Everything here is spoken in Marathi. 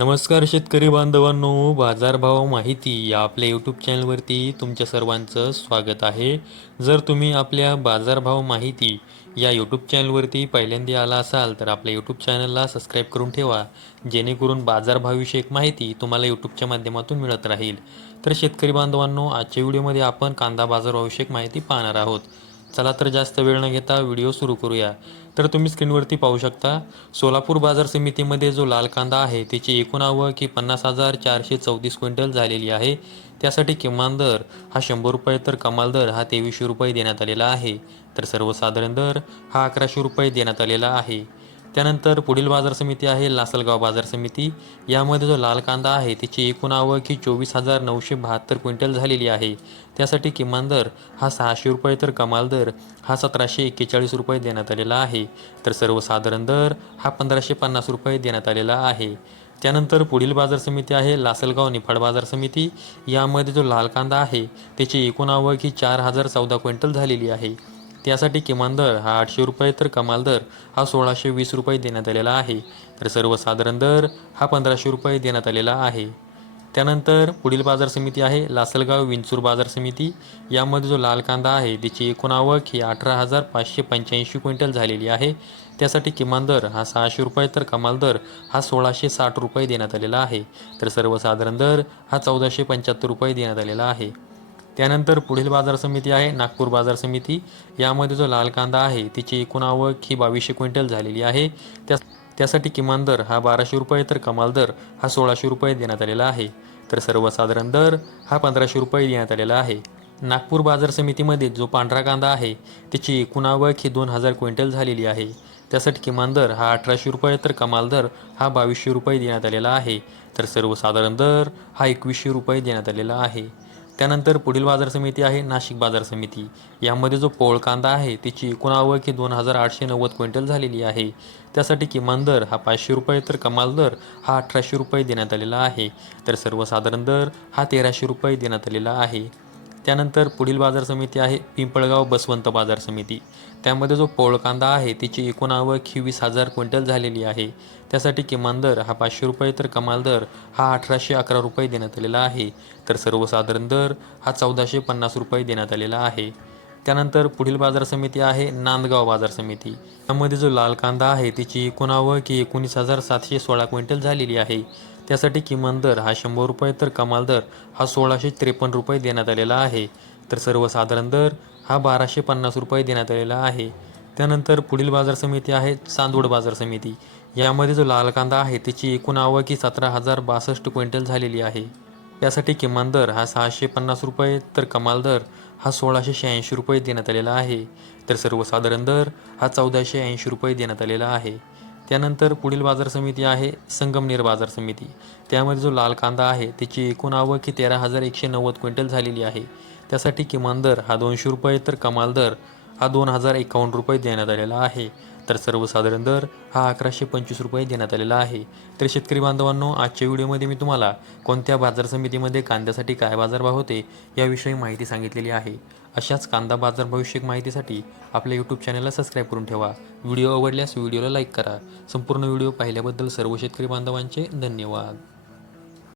नमस्कार शेतकरी बांधवांनो, बाजारभाव माहिती या आपल्या यूट्यूब चॅनलवरती तुमच्या सर्वांचं स्वागत आहे. जर तुम्ही आपल्या बाजारभाव माहिती या यूट्यूब चॅनलवरती पहिल्यांदा आला असाल तर आपल्या यूट्यूब चॅनलला सबस्क्राईब करून ठेवा, जेणेकरून बाजारभावविषयक माहिती तुम्हाला यूट्यूबच्या माध्यमातून मिळत राहील. तर शेतकरी बांधवांनो, आजच्या व्हिडिओमध्ये आपण कांदा बाजारभावविषयक माहिती पाहणार आहोत. चला तर जास्त वेळ न घेता व्हिडिओ सुरू करूया. तर तुम्ही स्क्रीनवरती पाहू शकता, सोलापूर बाजार समितीमध्ये जो लाल कांदा आहे त्याची एकूण आवक ही 50,434 क्विंटल झालेली आहे. त्यासाठी किमान दर हा 100 रुपये तर कमाल दर हा 2300 रुपये देण्यात आलेला आहे. तर सर्वसाधारण दर हा 1100 रुपये देण्यात आलेला आहे. त्यानंतर पुढील बाजार समिती आहे लासलगाव बाजार समिती. यामध्ये जो लाल कांदा आहे त्याची एकूण आवक ही 24,972 क्विंटल झालेली आहे. त्यासाठी किमान दर हा 600 रुपये तर कमाल दर हा 1741 रुपये देण्यात आलेला आहे. तर सर्वसाधारण दर हा 1550 रुपये देण्यात आलेला आहे. त्यानंतर पुढील बाजार समिती आहे लासलगाव निफाड बाजार समिती. यामध्ये जो लाल कांदा आहे त्याची एकूण आवक ही 4014 क्विंटल झालेली आहे. त्यासाठी किमान दर हा 800 रुपये तर कमाल दर हा 1620 रुपये देण्यात आलेला आहे. तर सर्वसाधारण दर हा 1500 रुपये देण्यात आलेला आहे. त्यानंतर पुढील बाजार समिती आहे लासलगाव विंचूर बाजार समिती. यामध्ये जो लाल कांदा आहे त्याची एकूण आवक ही 18,585 क्विंटल झालेली आहे. त्यासाठी किमान दर हा 600 रुपये तर कमाल दर हा 1660 रुपये देण्यात आलेला आहे. तर सर्वसाधारण दर हा 1475 रुपये देण्यात आलेला आहे. त्यानंतर पुढील बाजार समिती आहे नागपूर बाजार समिती. यामध्ये जो लाल कांदा आहे त्याची एकूण आवक ही 2200 क्विंटल झालेली आहे. त्यासाठी किमान दर हा 1200 रुपये तर कमाल दर हा 1600 रुपये देण्यात आलेला आहे. तर सर्वसाधारण दर हा 1500 रुपये देण्यात आलेला आहे. नागपूर बाजार समितीमध्ये जो पांढरा कांदा आहे त्याची एकूण आवक ही 2000 क्विंटल झालेली आहे. त्यासाठी किमान दर हा 1800 रुपये तर कमाल दर हा 2200 रुपये देण्यात आलेला आहे. तर सर्वसाधारण दर हा 2100 रुपये देण्यात आलेला आहे. त्यानंतर पुढील बाजार समिती आहे नाशिक बाजार समिती. यामध्ये जो पोळ कांदा आहे त्याची एकूण आवक ही 2890 क्विंटल झालेली आहे. त्यासाठी किमान दर हा 500 रुपये तर कमाल दर हा 1800 रुपये देण्यात आलेला आहे. तर सर्वसाधारण दर हा 1300 रुपये देण्यात आलेला आहे. त्यानंतर पुढील बाजार समिती आहे पिंपळगाव बसवंत बाजार समिती. त्यामध्ये जो पोळ कांदा आहे त्याची एकूण आवक ही 20,000 क्विंटल झालेली आहे. त्यासाठी किमान दर हा 500 रुपये तर कमाल दर हा 1811 रुपये देण्यात आलेला आहे. तर सर्वसाधारण दर हा 1450 रुपये देण्यात आलेला आहे. त्यानंतर पुढील बाजार समिती आहे नांदगाव बाजार समिती. यामध्ये जो लाल कांदा आहे त्याची एकूण आवक ही 19,716 क्विंटल झालेली आहे. त्यासाठी किमान दर हा 100 रुपये तर कमाल दर हा 1653 रुपये देण्यात आलेला आहे. तर सर्वसाधारण दर हा 1250 रुपये देण्यात आलेला आहे. त्यानंतर पुढील बाजार समिती आहे चांदवड बाजार समिती. यामध्ये जो लाल कांदा आहे त्याची एकूण आवक ही 17,062 क्विंटल झालेली आहे. त्यासाठी किमान दर हा 650 रुपये तर कमाल दर हा 1686 रुपये देण्यात आलेला आहे. तर सर्वसाधारण दर हा 1480 रुपये देण्यात आलेला आहे. त्यानंतर पुढील बाजार समिती आहे संगमनेर बाजार समिती. त्यामध्ये जो लाल कांदा आहे त्याची एकूण आवक ही 13,190 क्विंटल झालेली आहे. त्यासाठी किमान दर हा 200 रुपये तर कमाल दर हा 2,051 रुपये देण्यात आलेला आहे. तर सर्वसाधारण दर हा 1125 रुपये देण्यात आलेला आहे. तर शेतकरी बांधवांनो, आजच्या व्हिडिओमध्ये मी तुम्हाला कोणत्या बाजार समितीमध्ये कांद्यासाठी काय बाजारभाव होते याविषयी माहिती सांगितलेली आहे. अशाच कांदा बाजारभावविषयक माहितीसाठी आपल्या यूट्यूब चॅनलला सबस्क्राईब करून ठेवा. व्हिडिओ आवडल्यास व्हिडिओला लाईक करा. संपूर्ण व्हिडिओ पाहिल्याबद्दल सर्व शेतकरी बांधवांचे धन्यवाद.